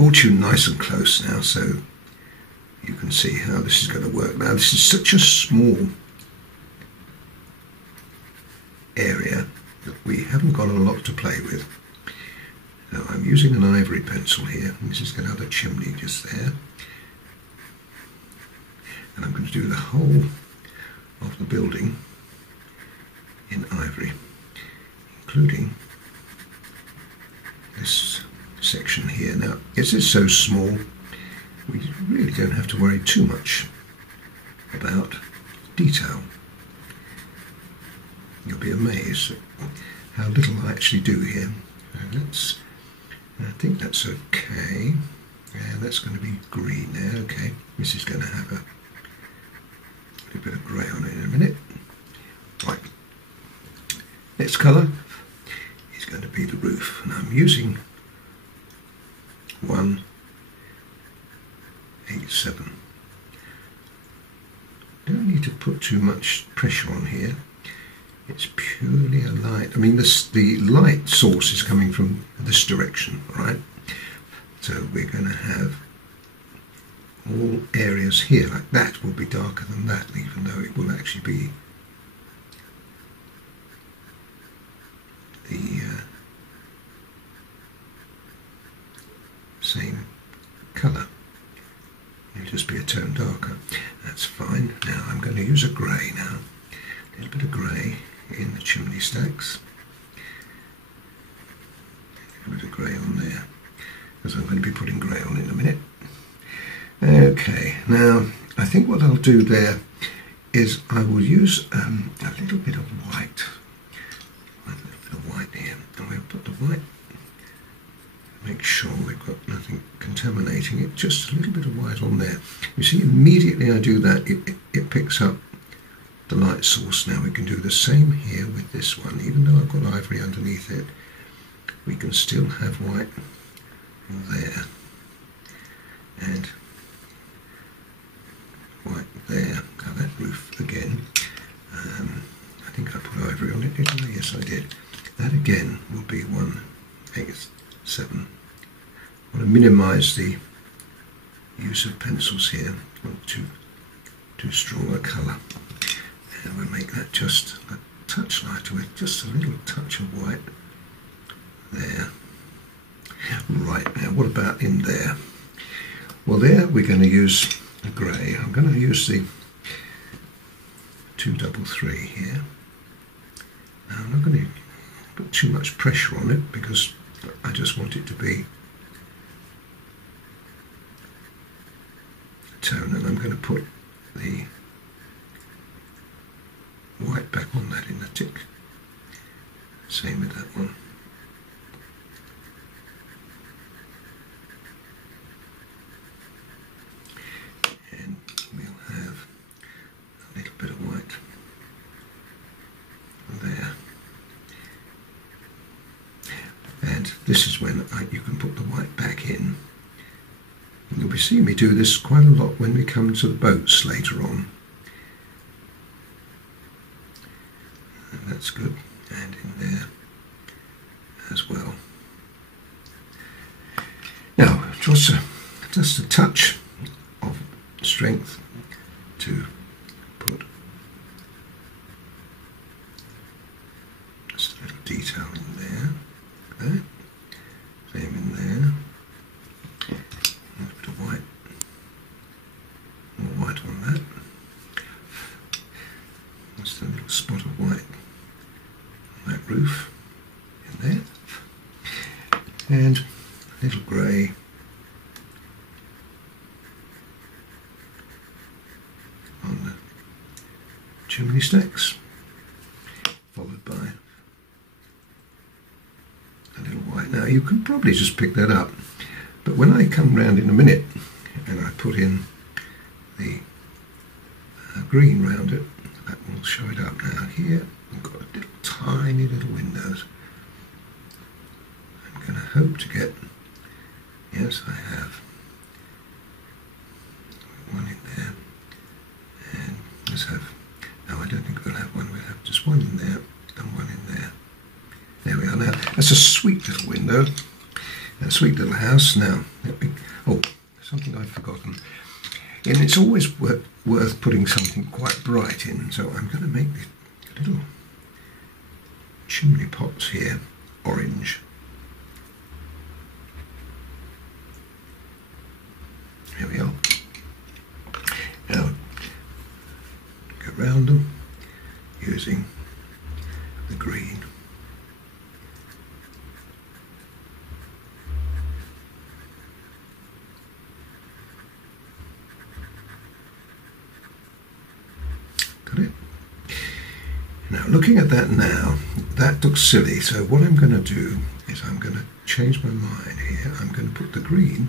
all tuned nice and close now, so you can see how this is going to work. Now this is such a small area that we haven't got a lot to play with. Now I'm using an ivory pencil here, and this is going to have a chimney just there. And I'm going to do the whole of the building in ivory, including this section here. Now, it is so small, we really don't have to worry too much about detail. You'll be amazed at how little I actually do here. I think that's okay. Yeah, that's going to be green there. Okay, this is going to have a little bit of grey on it in a minute. Right. Next colour is going to be the roof, and I'm using 187. Don't need to put too much pressure on here. It's purely a light. I mean, the light source is coming from this direction, right? So we're going to have all areas here like that will be darker than that, even though it will actually be the same colour. It'll just be a tone darker. That's fine. Now I'm going to use a grey now. A little bit of grey in the chimney stacks. A little bit of grey on there, because I'm going to be putting grey on in a minute. Okay, now I think what I'll do there is I will use a little bit of white. A little bit of white here. And we'll put the white, make sure we've got nothing contaminating it, just a little bit of white on there. You see, immediately I do that, it picks up the light source. Now we can do the same here with this one. Even though I've got ivory underneath it, we can still have white there and white there. Now that roof again, I think I put ivory on it, didn't I? Yes, I did. That again will be 187. I want to minimise the use of pencils here, not too strong a colour. And we'll make that just a touch lighter with just a little touch of white there. Right, now what about in there? Well, there we're going to use a grey. I'm going to use the 233 here. Now I'm not going to put too much pressure on it because I just want it to be tone, and I'm going to put the white back on that in the tick. Same with that one. And we'll have a little bit of white there. And this is when you can put the white back in. And you'll be seeing me do this quite a lot when we come to the boats later on. And that's good. And in there as well. Now, just a touch of strength to put just a little detail in there. Okay. Same in there. A little bit of white. More white on that. Just a little spot of white on that roof in there. And a little grey on the chimney stacks, followed by a little white. Now you can probably just pick that up, but when I come round in a minute and I put in the green round it, that will show it up. Now here we've got tiny little windows. I'm going to hope to get, yes I have, one in there, and let's have, no I don't think we'll have one, we'll have just one in there and one in there. There we are. Now that's a sweet little window, a sweet little house. Now, oh, something I've forgotten. And it's always worth putting something quite bright in, so I'm going to make the little chimney pots here orange. Here we are. Now, go round them using the green. Got it? Now, looking at that now, that looks silly, so what I'm going to do is I'm going to change my mind here. I'm going to put the green.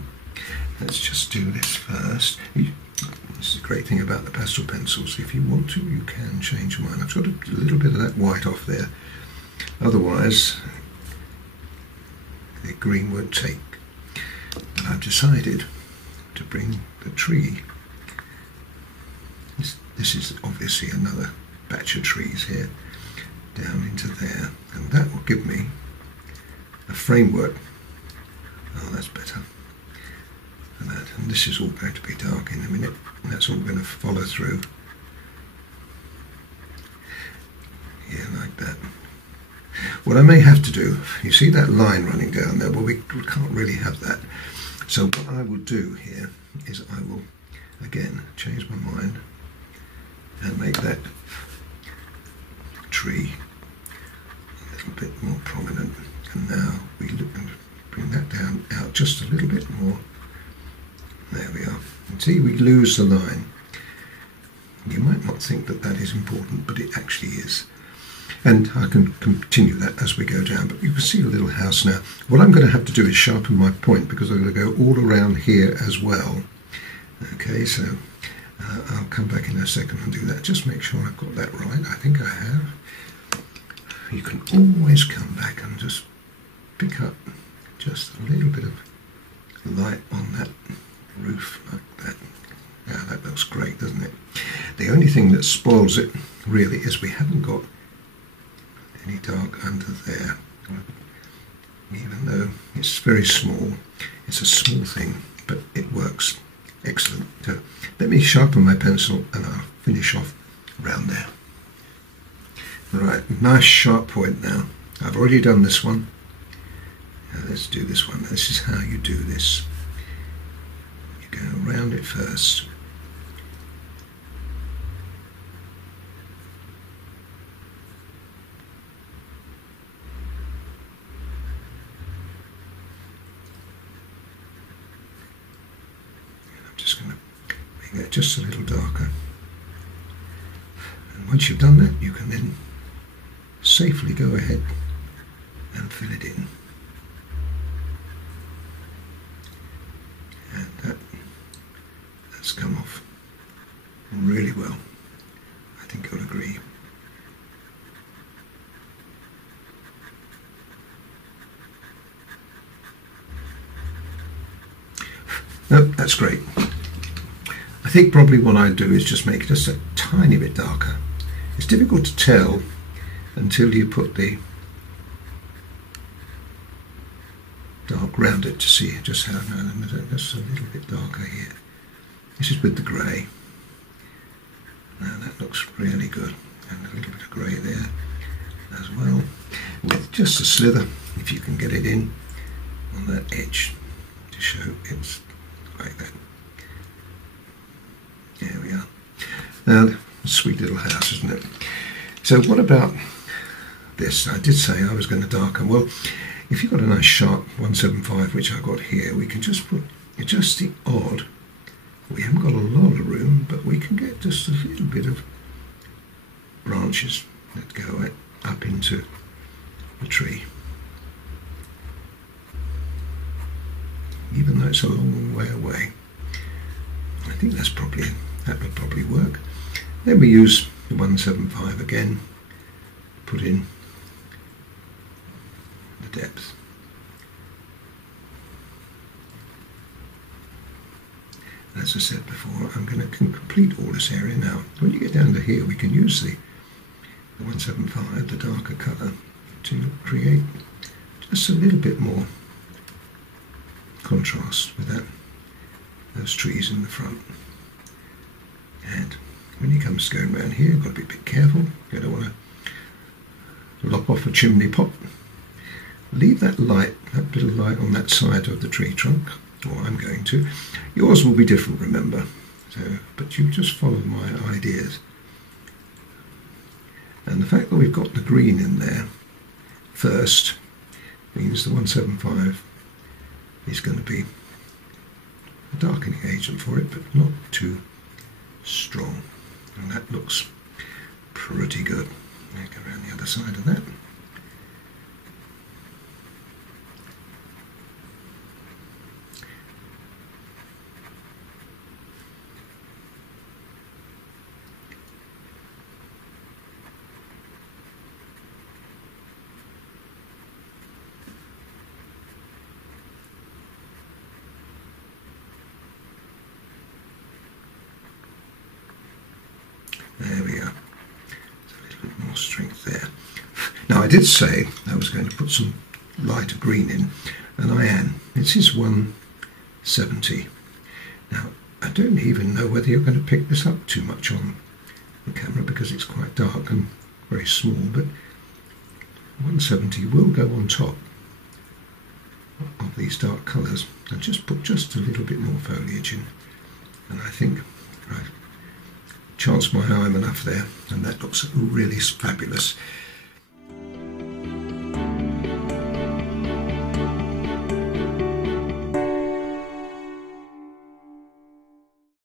Let's just do this first. This is the great thing about the pastel pencils. If you want to, you can change your mind. I've got a little bit of that white off there. Otherwise, the green won't take. But I've decided to bring the tree. This is obviously another batch of trees here, down into there. And that will give me a framework. Oh, that's better. That. And this is all going to be dark in a minute, and that's all going to follow through. Yeah, like that. What I may have to do, you see that line running down there, well, we can't really have that. So what I will do here is I will, again, change my mind and make that tree a little bit more prominent. And now we look and bring that down out just a little bit more. There we are. And see, we lose the line. You might not think that that is important, but it actually is. And I can continue that as we go down, but you can see a little house now. What I'm going to have to do is sharpen my point, because I'm going to go all around here as well. Okay, so I'll come back in a second and do that. Just make sure I've got that right. I think I have. You can always come back and just pick up just a little bit of light on that roof like that. Now that looks great, doesn't it? The only thing that spoils it really is we haven't got any dark under there. Even though it's very small, it's a small thing, but it works excellent. So let me sharpen my pencil and I'll finish off around there. Right, nice sharp point now. I've already done this one. Now let's do this one. This is how you do this. You go around it first. I'm just going to make it just a little darker. And once you've done that, you can then safely go ahead and fill it in. And that's come off really well. I think you'll agree. No, that's great. I think probably what I'd do is just make it just a tiny bit darker. It's difficult to tell until you put the dark round it to see just how, just a little bit darker here. This is with the grey. Now that looks really good, and a little bit of grey there as well, with just a slither, if you can get it in on that edge to show it's like that. There we are. Now, sweet little house, isn't it? So what about this? I did say I was going to darken. Well, if you've got a nice sharp 175, which I've got here, we can just put just the odd. We haven't got a lot of room, but we can get just a little bit of branches that go up into the tree. Even though it's a long way away. I think that would probably work. Then we use the 175 again, put in the depth. As I said before, I'm going to complete all this area now. When you get down to here, we can use the 175, the darker colour, to create just a little bit more contrast with those trees in the front. And when he comes going around here, you've got to be a bit careful. You don't want to lop off a chimney pot. Leave that light, that little light on that side of the tree trunk, or I'm going to. Yours will be different, remember. So, but you just follow my ideas. And the fact that we've got the green in there first means the 175 is going to be a darkening agent for it, but not too strong. And that looks pretty good. I'll go around the other side of that. There we are. So a little bit more strength there. Now I did say I was going to put some lighter green in, and I am. This is 170. Now I don't even know whether you're going to pick this up too much on the camera because it's quite dark and very small, but 170 will go on top of these dark colours. I'll just put just a little bit more foliage in, and I think I've chanced my arm enough there, and that looks really fabulous.